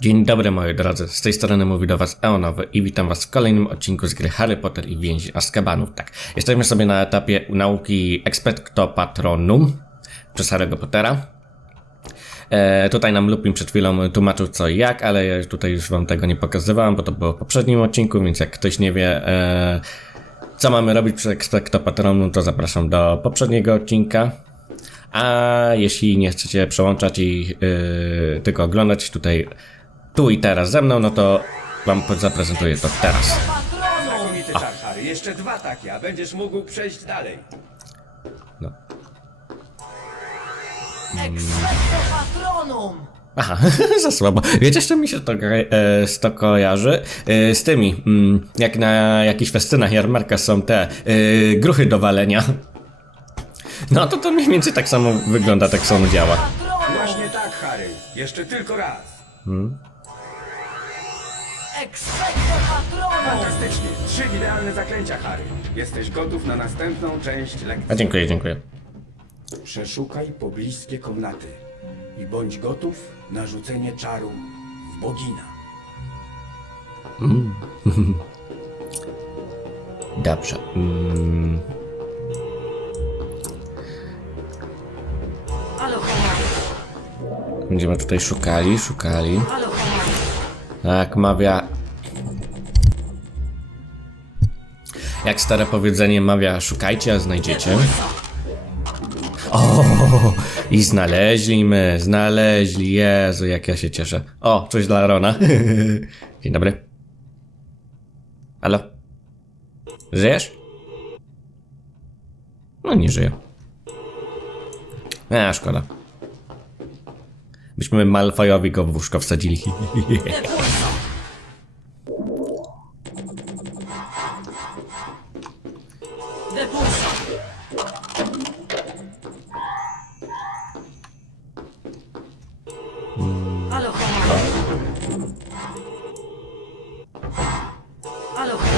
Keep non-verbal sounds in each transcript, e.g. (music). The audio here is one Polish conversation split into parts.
Dzień dobry moi drodzy, z tej strony mówi do was Eonowy i witam was w kolejnym odcinku z gry Harry Potter i Więzi Azkabanów. Tak, jesteśmy sobie na etapie nauki Expecto Patronum przez Harry'ego Pottera. E, tutaj nam Lupin przed chwilą tłumaczył co i jak, ale ja tutaj już wam tego nie pokazywałem, bo to było w poprzednim odcinku, więc jak ktoś nie wie e, co mamy robić przy Expecto Patronum, to zapraszam do poprzedniego odcinka. A jeśli nie chcecie przełączać i yy, tylko oglądać tutaj tu i teraz ze mną, no to wam zaprezentuję to teraz. Znakomity Harry. Jeszcze dwa takie, a będziesz mógł przejść dalej. No. Expecto Patronum! Aha, (laughs) za słabo. Wiecie, jeszcze mi się to, e, z to kojarzy? E, z tymi, mm, jak na jakichś festynach jarmarkach są te e, gruchy do walenia. No to to mniej więcej tak samo wygląda, tak samo działa. Właśnie tak, Harry. Jeszcze tylko raz. Expecto Patronum! Fantastycznie. Trzy idealne zaklęcia, Harry. Jesteś gotów na następną część lekcji. A dziękuję, dziękuję. Przeszukaj pobliskie komnaty i bądź gotów na rzucenie czaru w bogina. (laughs) Dobrze. Mm, Halo, Homar! będziemy tutaj szukali, szukali. Halo! Jak mawia. Jak stare powiedzenie mawia, szukajcie, a znajdziecie. O, i znaleźli my, znaleźli, Jezu, jak ja się cieszę. O, coś dla Rona. (laughs) Dzień dobry. Halo? Żyjesz? No nie żyję. A, szkoda. Byśmy Malfojowi go w łóżko wsadzili.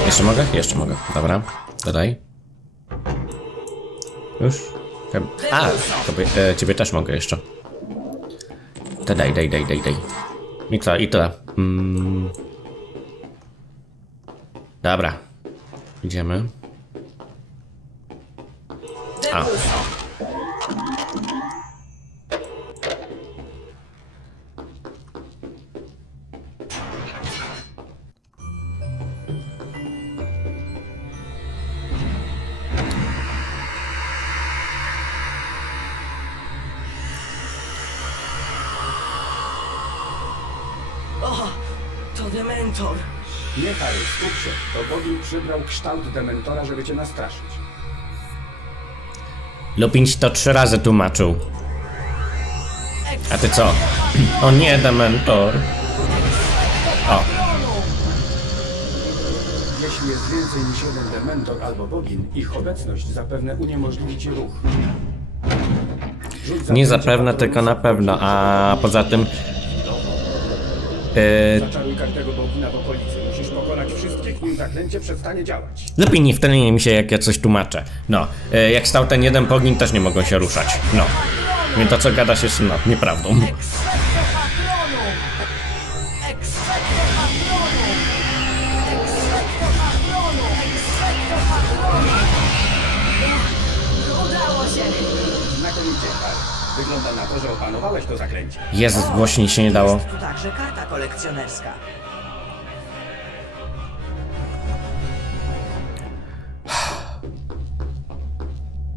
Jeszcze mogę? Jeszcze mogę. Dobra. Dodaj. Już? A, tobie, e, ciebie też mogę jeszcze. To daj, daj, daj, daj, daj. I co? I tyle. Mm. Dobra. Idziemy. A. przybrał kształt dementora, żeby cię nastraszyć. Lupin ci to trzy razy tłumaczył. A ty co? (clears throat) O nie, Dementor. O, Jeśli jest więcej niż jeden dementor albo bogin, ich obecność zapewne uniemożliwi ci ruch. Rzuć nie zapewne, tylko na pewno. A poza tym... Yy, Zaczaruj każdego bogina w okolicy. Musisz pokonać wszystkich, nim zaklęcie przestanie działać. Lepiej nie wtedy mi się, jak ja coś tłumaczę. No, e, jak stał ten jeden pogin, też nie mogą się ruszać. No. Więc to, co gadasz, jest no, nieprawdą. Opanowałeś to zaklęcie. Jest, głośniej się nie dało. Jest tu także karta kolekcjonerska.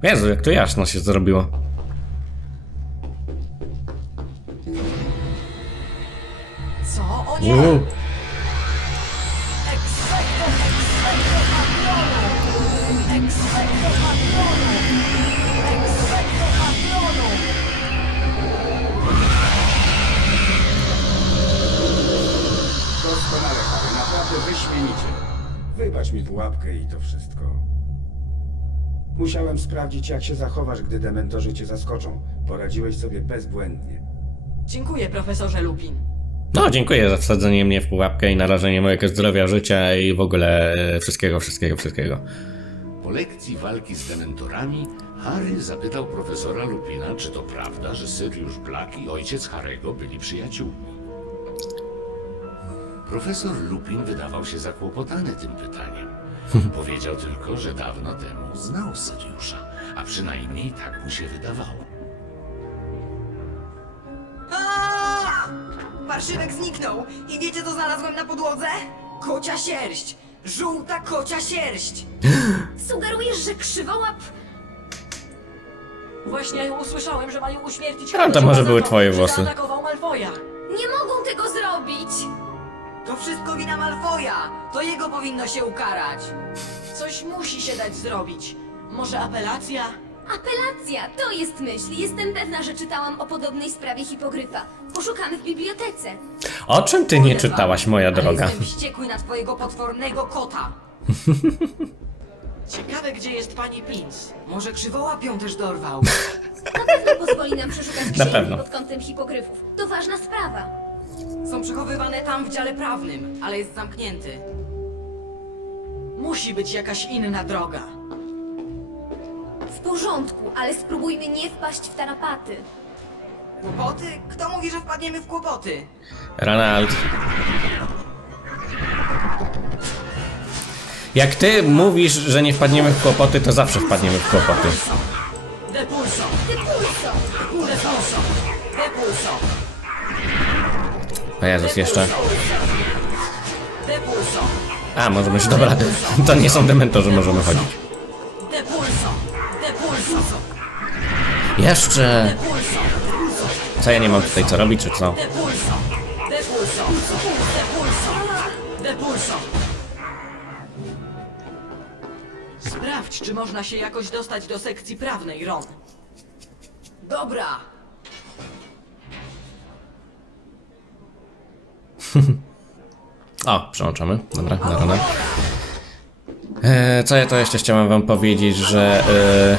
Jezu, jak to jasno się zrobiło. Co? O nie! Uuu. Mi pułapkę i to wszystko. Musiałem sprawdzić, jak się zachowasz, gdy dementorzy cię zaskoczą. Poradziłeś sobie bezbłędnie. Dziękuję, profesorze Lupin. No, dziękuję za wsadzenie mnie w pułapkę i narażenie mojego zdrowia, życia i w ogóle e, wszystkiego, wszystkiego, wszystkiego. Po lekcji walki z dementorami, Harry zapytał profesora Lupina, czy to prawda, że Sirius Black i ojciec Harego byli przyjaciółmi. Profesor Lupin wydawał się zakłopotany tym pytaniem. (laughs) Powiedział tylko, że dawno temu znał Seriusza, a przynajmniej tak mu się wydawało. Aaa! Parszywek zniknął. I wiecie, co znalazłem na podłodze? Kocia sierść. Żółta kocia sierść. (gasps) Sugerujesz, że krzywołap... Właśnie usłyszałem, że mają uśmiercić A, to może były twoje włosy. Malfoja. Nie mogą tego zrobić! To wszystko wina Malfoja. To jego powinno się ukarać. Coś musi się dać zrobić. Może apelacja? Apelacja, to jest myśl. Jestem pewna, że czytałam o podobnej sprawie hipogryfa. Poszukamy w bibliotece. O czym ty nie czytałaś, moja Ale droga? Jestem wściekły na twojego potwornego kota. (laughs) Ciekawe, gdzie jest pani Pins. Może krzywołapią też dorwał. Na pewno pozwoli nam przeszukać księgi pewno. pod kątem hipogryfów. To ważna sprawa. Są przechowywane tam w dziale prawnym, ale jest zamknięty. Musi być jakaś inna droga. W porządku, ale spróbujmy nie wpaść w tarapaty. Kłopoty? Kto mówi, że wpadniemy w kłopoty? Ronald. Jak ty mówisz, że nie wpadniemy w kłopoty, to zawsze wpadniemy w kłopoty. O Jezus, jeszcze. A, możemy się, dobra, to nie są dementorzy, możemy chodzić. Jeszcze! Co, ja nie mam tutaj co robić, czy co? Sprawdź, czy można się jakoś dostać do sekcji prawnej, Ron. Dobra. (laughs) O, przełączamy. Dobra, na Rona. E, co ja to jeszcze chciałem wam powiedzieć, że... E,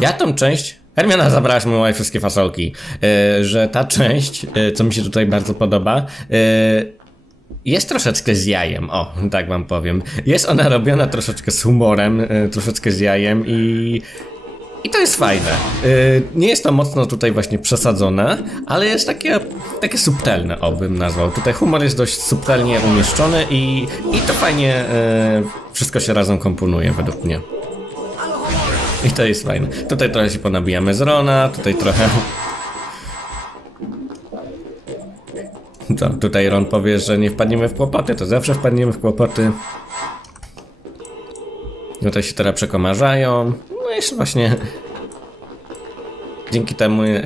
ja tą część... Hermiona zabrałaś mi moje wszystkie fasolki. E, że ta część, e, co mi się tutaj bardzo podoba, e, jest troszeczkę z jajem, o, tak wam powiem. Jest ona robiona troszeczkę z humorem, e, troszeczkę z jajem i... I to jest fajne. Y, Nie jest to mocno tutaj właśnie przesadzone, ale jest takie, takie subtelne, obym nazwał. Tutaj humor jest dość subtelnie umieszczony i, i to fajnie y, wszystko się razem komponuje według mnie. I to jest fajne. Tutaj trochę się ponabijamy z Rona, tutaj trochę... To, tutaj Ron powie, że nie wpadniemy w kłopoty, to zawsze wpadniemy w kłopoty. Tutaj się teraz przekomarzają. No jeszcze właśnie dzięki temu yy,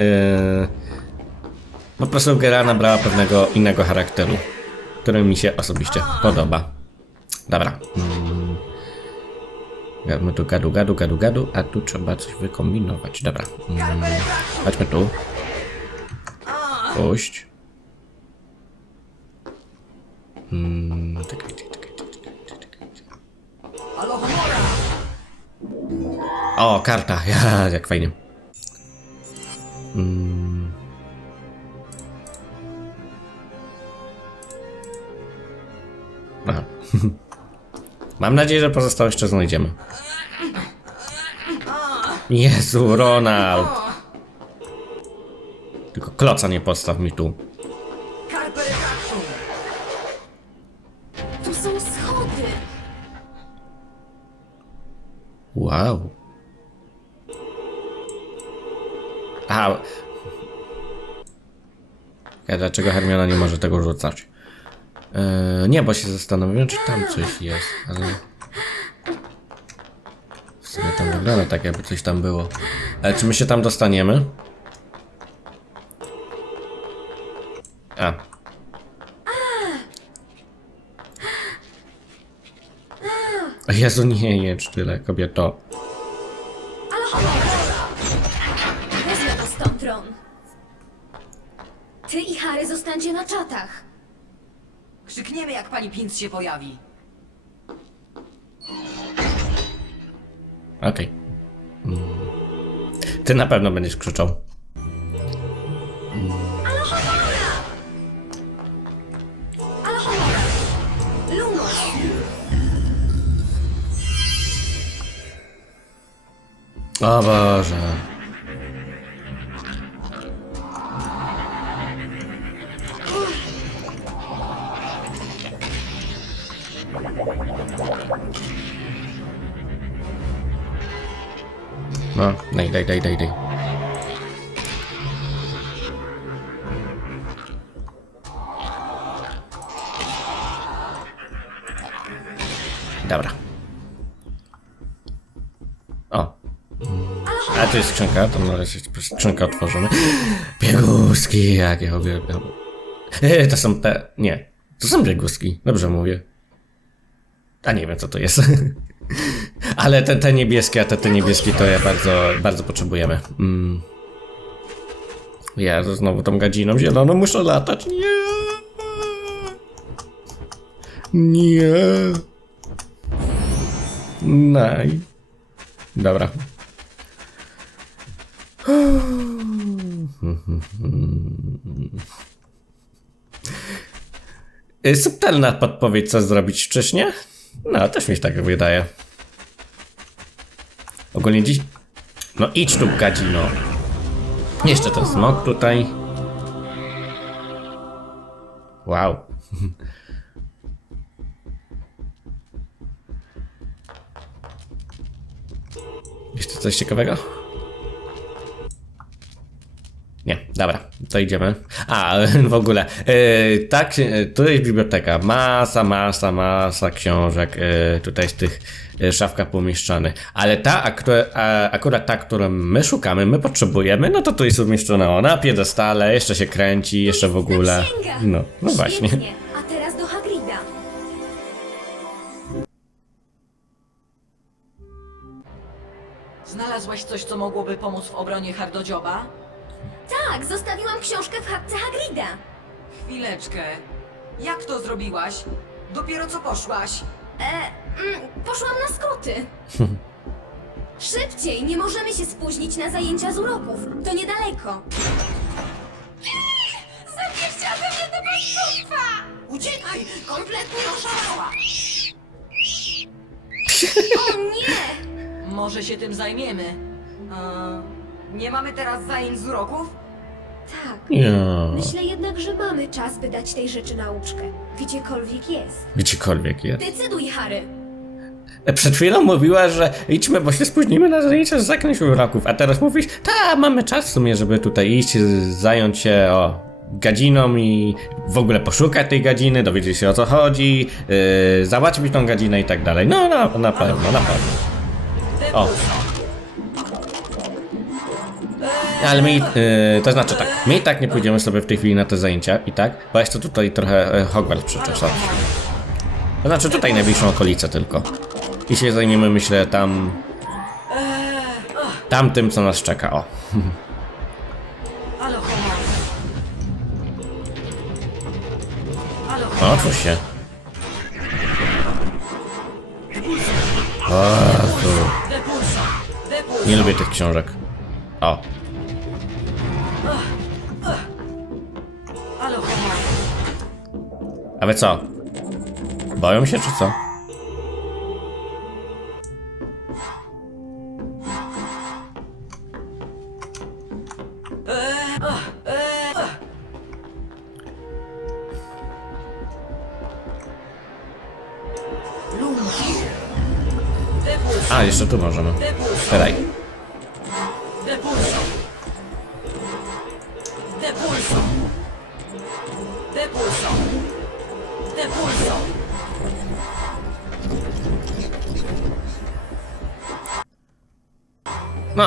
po prostu gra nabrała pewnego innego charakteru, który mi się osobiście podoba. Dobra. Mm. My tu gadu, gadu, gadu, gadu, a tu trzeba coś wykombinować. Dobra. Mm. Chodźmy tu. Puść. Mm, czekaj, czekaj, czekaj, czekaj. Alohomora! O, karta, (laughs) ja, jak fajnie. Mm. Aha. (laughs) Mam nadzieję, że pozostałe jeszcze znajdziemy. Jezu, Ronald. Tylko kloca nie postaw mi tu. Wow. A. Ja, dlaczego Hermiona nie może tego rzucać? Eee, nie, bo się zastanowiłem, czy tam coś jest, ale... W sumie tam wygląda tak, jakby coś tam było. Ale czy my się tam dostaniemy? A. Jezu, nie jedź tyle, kobieto. Wezmę to stąd, Ron. Ty i Harry zostańcie na czatach. Krzykniemy, jak pani Pinc się pojawi. Okej. Mm. Ty na pewno będziesz krzyczał. O Boże. No, đây đây đây đây. Skrzynka, to na razie skrzynkę otworzymy. Bieguski, jak ja uwielbiam. E, to są te... nie. To są bieguski, dobrze mówię. A nie wiem co to jest. (laughs) Ale te, te niebieskie, a te, te niebieskie to ja bardzo, bardzo potrzebujemy. Mm. Ja znowu tą gadziną zieloną muszę latać. Nie. Nie. Naj. Dobra. Y, Subtelna podpowiedź, co zrobić wcześniej? No, też mi się tak wydaje. Ogólnie dziś... No idź tu, gadzino. Jeszcze ten smok tutaj. Wow. (laughs) Jeszcze coś ciekawego? Nie, dobra, to idziemy. A, (laughs) w ogóle, yy, tak, yy, tu jest biblioteka, masa, masa, masa książek, yy, tutaj z tych yy, szafkach pomieszczane. Ale ta, aktu- a, akurat ta, którą my szukamy, my potrzebujemy, no to tu jest umieszczona ona na piedestale, jeszcze się kręci, jeszcze w ogóle. No, no właśnie. A teraz do Hagrida. Znalazłaś coś, co mogłoby pomóc w obronie Hardodzioba? Tak, zostawiłam książkę w chatce Hagrida. Chwileczkę. Jak to zrobiłaś? Dopiero co poszłaś? E, mm, poszłam na skróty. (laughs) Szybciej, nie możemy się spóźnić na zajęcia z uroków. To niedaleko. (laughs) Ode mnie do państwa! Uciekaj! Kompletnie oszalała! O nie! Może się tym zajmiemy. Eee, nie mamy teraz zajęć z uroków? Tak. Ja. Myślę jednak, że mamy czas, by dać tej rzeczy nauczkę. Gdziekolwiek jest. Gdziekolwiek jest. Decyduj, Harry. Przed chwilą mówiła, że idźmy, bo się spóźnimy na zajęcia z zakresu uroków, a teraz mówisz, ta, mamy czas w sumie, żeby tutaj iść, zająć się o gadziną i w ogóle poszukać tej gadziny, dowiedzieć się o co chodzi, yy, załatwić tą gadzinę i tak dalej. No, na, na pewno, na pewno. O. Ale my, yy, to znaczy tak, my i tak nie pójdziemy sobie w tej chwili na te zajęcia, i tak, bo chcę tutaj trochę e, Hogwarts przeczesać. To znaczy tutaj najbliższą okolicę tylko. I się zajmiemy, myślę, tam... Tamtym, co nas czeka, o. Ale homo. O, tu. Nie lubię tych książek. O. A wy co? Boją się, czy co?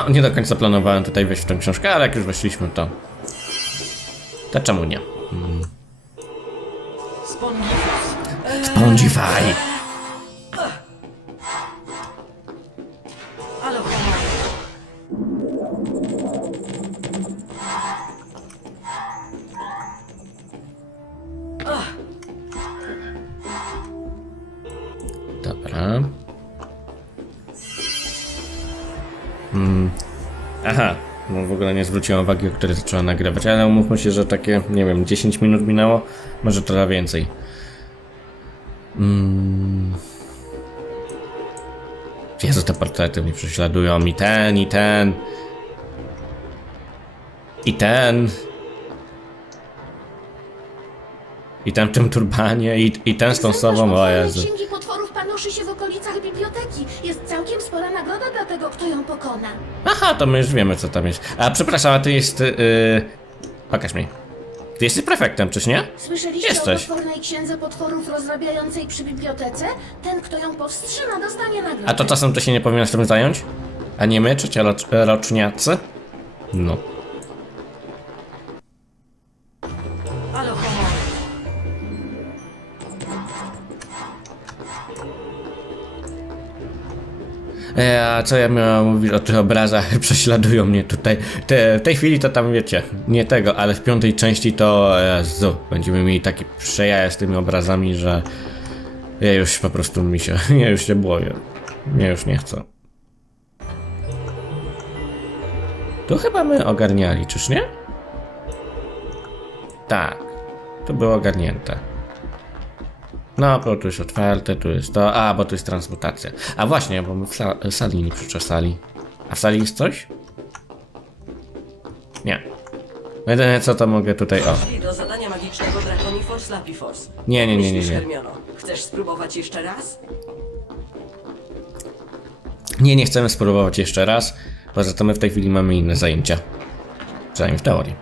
No, nie do końca planowałem tutaj wejść w tę książkę, ale jak już weszliśmy, to... To czemu nie? Spongifus. Spongify! Nie zwróciłem uwagi, o której zaczęła nagrywać, ale umówmy się, że takie, nie wiem, 10 minut minęło, może trochę więcej. Mm. Jezu, te portrety mnie prześladują, i ten, i ten. I ten. I ten w tym turbanie, i, i ten z tą sobą, o Jezu. Potworów panoszy się biblioteki. Jest całkiem spora nagroda dla tego, kto ją pokona. Aha, to my już wiemy co tam jest. A przepraszam, a ty jest... Yy... Pokaż mi. Ty jesteś prefektem, czyż nie? Słyszeliście Jesteś. o potwornej księdze potworów rozrabiającej przy bibliotece? Ten, kto ją powstrzyma, dostanie nagrodę. A to czasem to się nie powinno z tym zająć? A nie my, trzecioroczniacy? No. E, a co ja miałem mówić o tych obrazach? (laughs) Prześladują mnie tutaj. Te, w tej chwili to tam wiecie, nie tego, ale w piątej części to Jezu, będziemy mieli takie przejaje z tymi obrazami, że ja już po prostu mi się, (laughs) ja już się boję. Ja już nie chcę. Tu chyba my ogarniali, czyż nie? Tak, to było ogarnięte. No, bo tu jest otwarte, tu jest to. A, bo tu jest transmutacja. A właśnie, bo my w sa sali nie przeczesali. A w sali jest coś? Nie. Jedyne co to mogę tutaj. O. Do zadania magicznego Draconiforce Lapiforce. Nie, nie, nie, nie, Myślisz, nie. Hermiono, chcesz spróbować jeszcze raz? Nie, nie chcemy spróbować jeszcze raz. Poza tym my w tej chwili mamy inne zajęcia. Przynajmniej w teorii.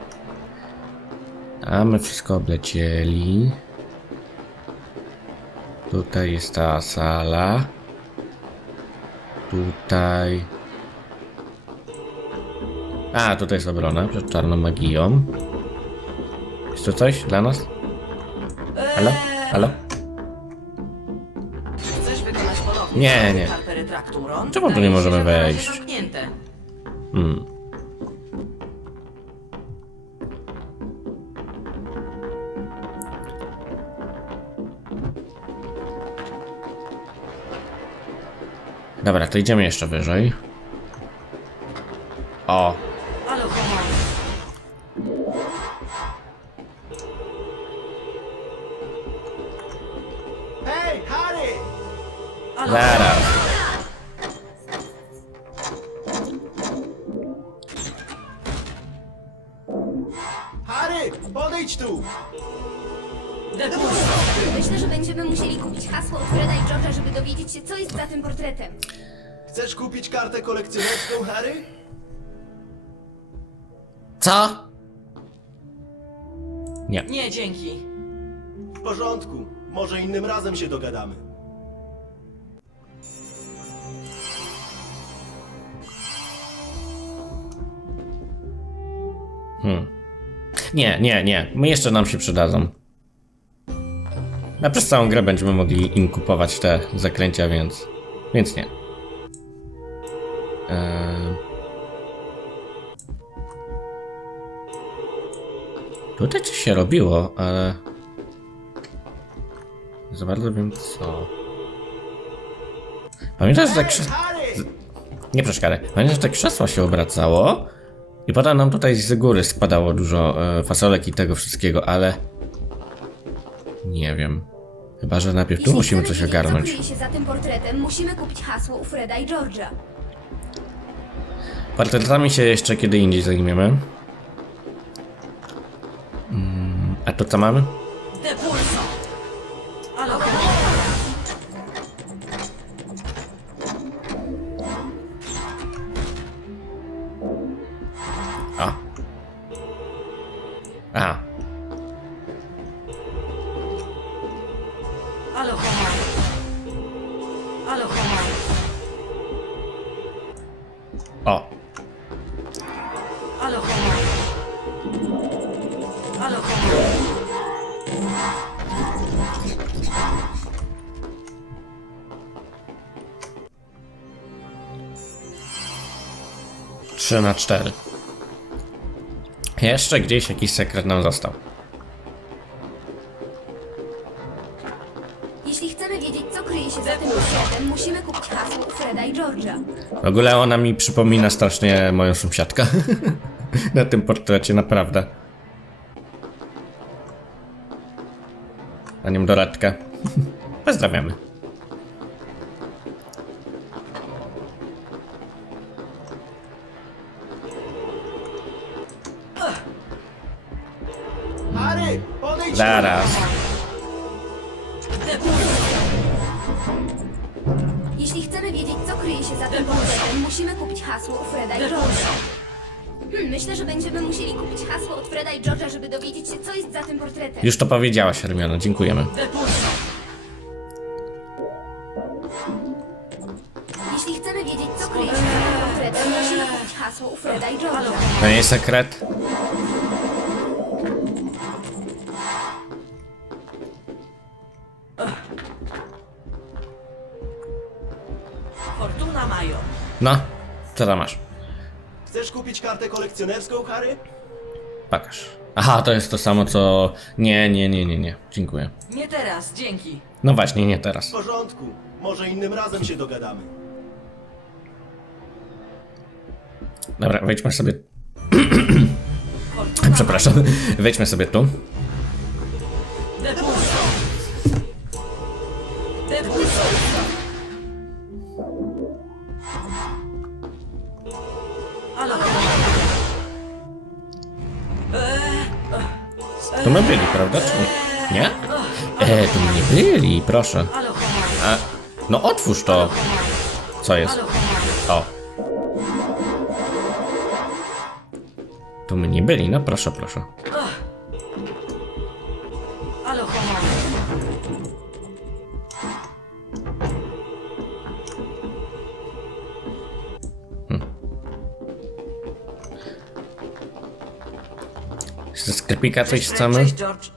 A my wszystko oblecieli. Tutaj jest ta sala. Tutaj. A, tutaj jest obrona przed czarną magią. Jest to coś dla nas? Halo? Halo? Chcesz wykonać ponownie Nie, nie. Czemu tu nie możemy wejść? Hmm. Dobra, to idziemy jeszcze wyżej. O, Nie. Nie, dzięki. W porządku. Może innym razem się dogadamy. Hmm. Nie, nie, nie. My jeszcze nam się przydadzą. A przez całą grę będziemy mogli im kupować te zaklęcia, więc. Więc nie. Eee... Tutaj coś się robiło, ale. Nie za bardzo wiem co. Pamiętasz, że tak. Hej, krze- Harry! Nie przeszkadzaj. Pamiętasz, że te krzesło się obracało i potem nam tutaj z góry spadało dużo e, fasolek i tego wszystkiego, ale... Nie wiem. Chyba, że najpierw tu Jeśli musimy coś ogarnąć. Się za tym portretem, musimy kupić hasło u Freda i George'a. Portretami się jeszcze kiedy indziej zajmiemy. A to co mamy? 4. Jeszcze gdzieś jakiś sekret nam został. Jeśli chcemy wiedzieć, co kryje się za tym ośrodem, musimy kupić hasło Freda i George'a. W ogóle ona mi przypomina strasznie moją sąsiadkę. (laughs) na tym portrecie, naprawdę. Panią Doradkę. (laughs) Pozdrawiamy. Depulso. Jeśli chcemy wiedzieć, co kryje się za tym portretem, musimy kupić hasło u Freda i George'a. Hmm, myślę, że będziemy musieli kupić hasło od Freda i George'a, żeby dowiedzieć się, co jest za tym portretem. Już to powiedziałaś, Hermiono, dziękujemy. Jeśli chcemy wiedzieć, co kryje się za tym portretem, musimy kupić hasło u Freda i George'a. To nie jest sekret? No, co tam masz? Chcesz kupić kartę kolekcjonerską, Harry? Pokaż. Aha, to jest to samo co... Nie, nie, nie, nie, nie. Dziękuję. Nie teraz, dzięki. No właśnie, nie W teraz. porządku. Może innym razem się dogadamy. Dobra, wejdźmy sobie... Przepraszam. Wejdźmy sobie tu. Depulso! Tu my byli, prawda? Czy nie? Nie? E, tu my nie byli, proszę. A, no otwórz to. Co jest? O. Tu my nie byli, no proszę, proszę. Sklepika coś chcemy? Cześć, George.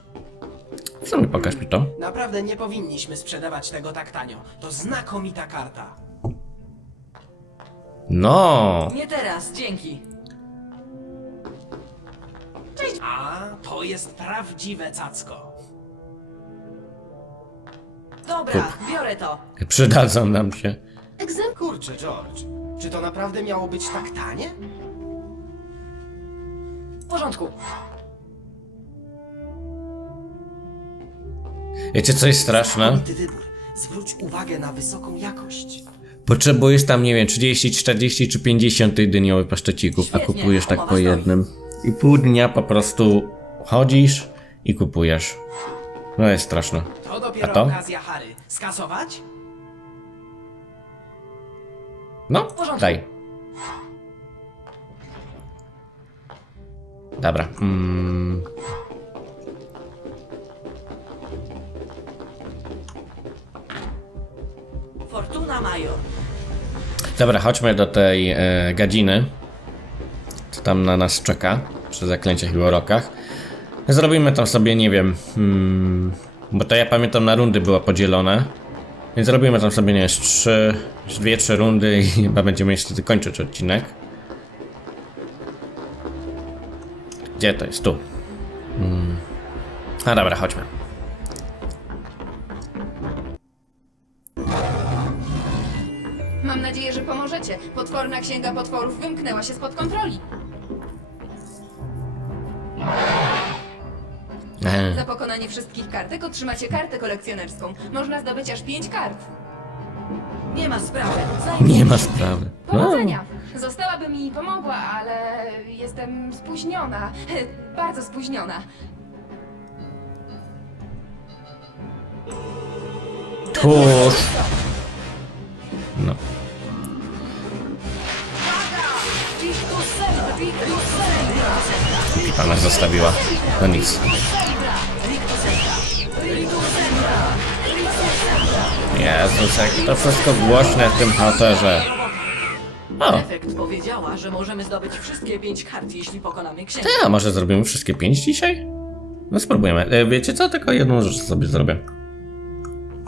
Co mi pokaż mi to? Naprawdę nie powinniśmy sprzedawać tego tak tanio. To znakomita karta. No! Nie teraz, dzięki. A, to jest prawdziwe cacko. Dobra, biorę to. Przydadzą nam się. Egzemplarz Kurczę, George. Czy to naprawdę miało być tak tanie? W porządku. Wiecie co jest straszne? Znakomity wybór. Zwróć uwagę na wysoką jakość. Potrzebujesz tam, nie wiem, 30, 40 czy 50 tych dyniowych paszczecików, a Świetnie, kupujesz tak po jednym. I pół dnia po prostu chodzisz i kupujesz. No jest straszne. To dopiero A to? okazja, Harry. Skasować? No, porządku. daj. Dobra. Mm. Fortuna Major. Dobra, chodźmy do tej e, gadziny. Co tam na nas czeka przy zaklęciach i urokach. Zrobimy tam sobie, nie wiem. Hmm, bo to ja pamiętam na rundy było podzielone. Więc zrobimy tam sobie, nie wiem, z trzy, z dwie, trzy rundy i (laughs) chyba będziemy wtedy kończyć odcinek. Gdzie to jest? Tu. Hmm. A dobra, chodźmy. Księga potworów wymknęła się spod kontroli. Za pokonanie wszystkich kartek otrzymacie kartę kolekcjonerską. Można zdobyć aż pięć kart. Nie ma sprawy. Zajmij nie ma sprawy. Powodzenia! Zostałaby mi pomogła, ale jestem spóźniona. (laughs) Bardzo spóźniona. Tuż. No. I pana zostawiła. No nic. Jezus, jak to wszystko głośne w tym chaterze. O, Efekt powiedziała, że możemy zdobyć wszystkie pięć kart, jeśli pokonamy księgę. a może zrobimy wszystkie pięć dzisiaj? No spróbujemy. E, Wiecie co? Tylko jedną rzecz sobie zrobię.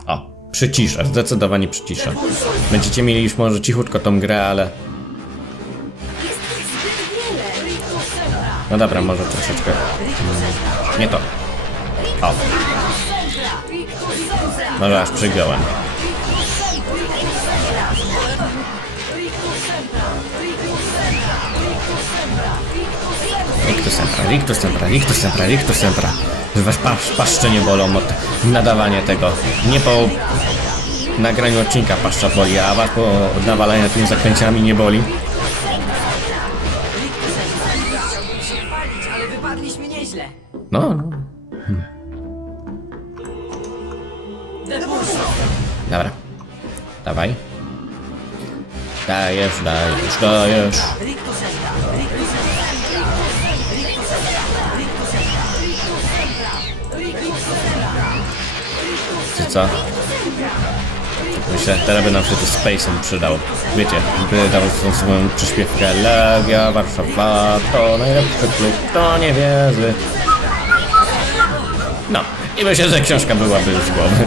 O, przyciszę, zdecydowanie przyciszę. Będziecie mieli już może cichutko tą grę, ale... No dobra, może troszeczkę... Mm, Nie to. O. Może aż przygiąłem. Rictus sempra, rictus sempra, rictus sempra, rictus sempra. Was pasz, paszcze nie bolą od nadawania tego. Nie po nagraniu odcinka paszcza boli, a was po nawalaniu tymi zaklęciami nie boli. No, no. Dobra. Dawaj. Dajesz, dajesz, dajesz. Czy co? Myślę, teraz by nam się to Space'em przydał. Wiecie, by dał tą swoją przyśpiewkę Legia Warszawa to najlepszy klub, to nie wierzy. No, i myślę, że książka byłaby już z głowy.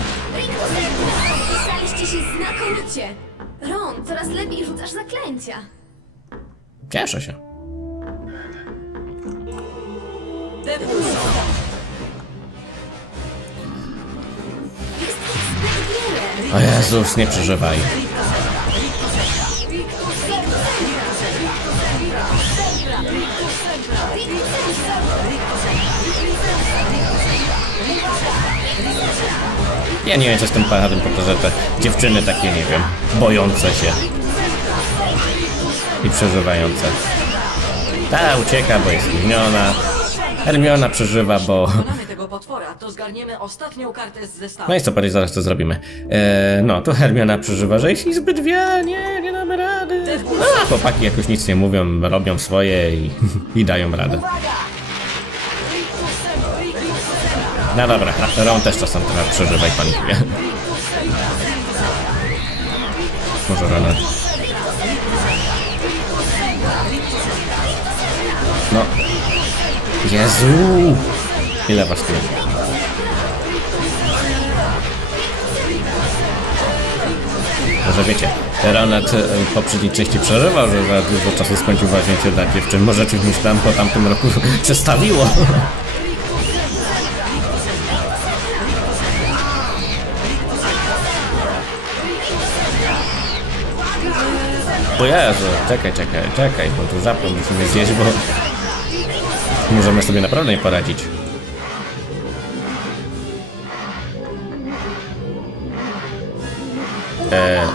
Się znakomicie. Ron, coraz lepiej rzucasz zaklęcia. Cieszę się. O Jezus, nie przeżywaj. Ja nie wiem, co z tym paradą pokaże te dziewczyny takie, nie wiem, bojące się. I przeżywające. Ta ucieka, bo jest spóźniona. Hermiona przeżywa, bo... Tego potwora, to zgarniemy ostatnią kartę z zestawu. No i co, Paris, zaraz to zrobimy. Eee, no, to Hermiona przeżywa, że jeśli zbyt wiele, nie, nie damy rady. A chłopaki jakoś nic nie mówią, robią swoje i, (laughs) i dają radę. No dobra, Ron też czasem trochę przeżywa i panikuje. Może Rona. No. Jezu! Ile was tu jest? Może wiecie, Ronald w poprzedniej części przeżywał, że za dużo czasu spędził w łazience dla dziewczyn. Może myślałem tam po tamtym roku (laughs) przestawiło. O Jezu, czekaj, czekaj, czekaj, bo tu żabkę musimy zjeść, bo możemy sobie naprawdę nie poradzić. Eee,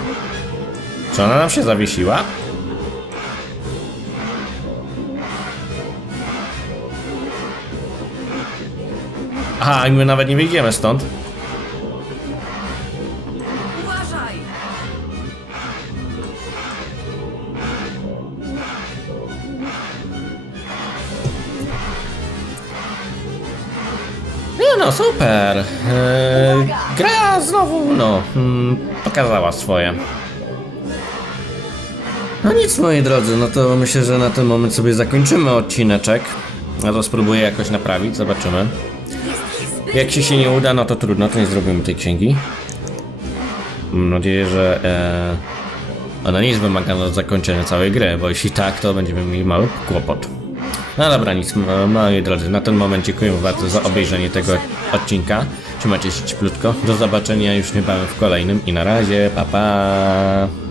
czy ona nam się zawiesiła? Aha, i my nawet nie wyjdziemy stąd. Super. Eee, gra znowu, no, mm, pokazała swoje. No nic, moi drodzy, no to myślę, że na ten moment sobie zakończymy odcineczek. Ja to spróbuję jakoś naprawić, zobaczymy. Jak się się nie uda, no to trudno, to nie zrobimy tej księgi. Mam nadzieję, że e, ona nie jest wymagana do zakończenia całej gry, bo jeśli tak, to będziemy mieli mały kłopot. No dobra, nic, moi drodzy, na ten moment dziękuję bardzo za obejrzenie tego odcinka. Trzymajcie się cieplutko, do zobaczenia już niebawem w kolejnym i na razie, pa pa!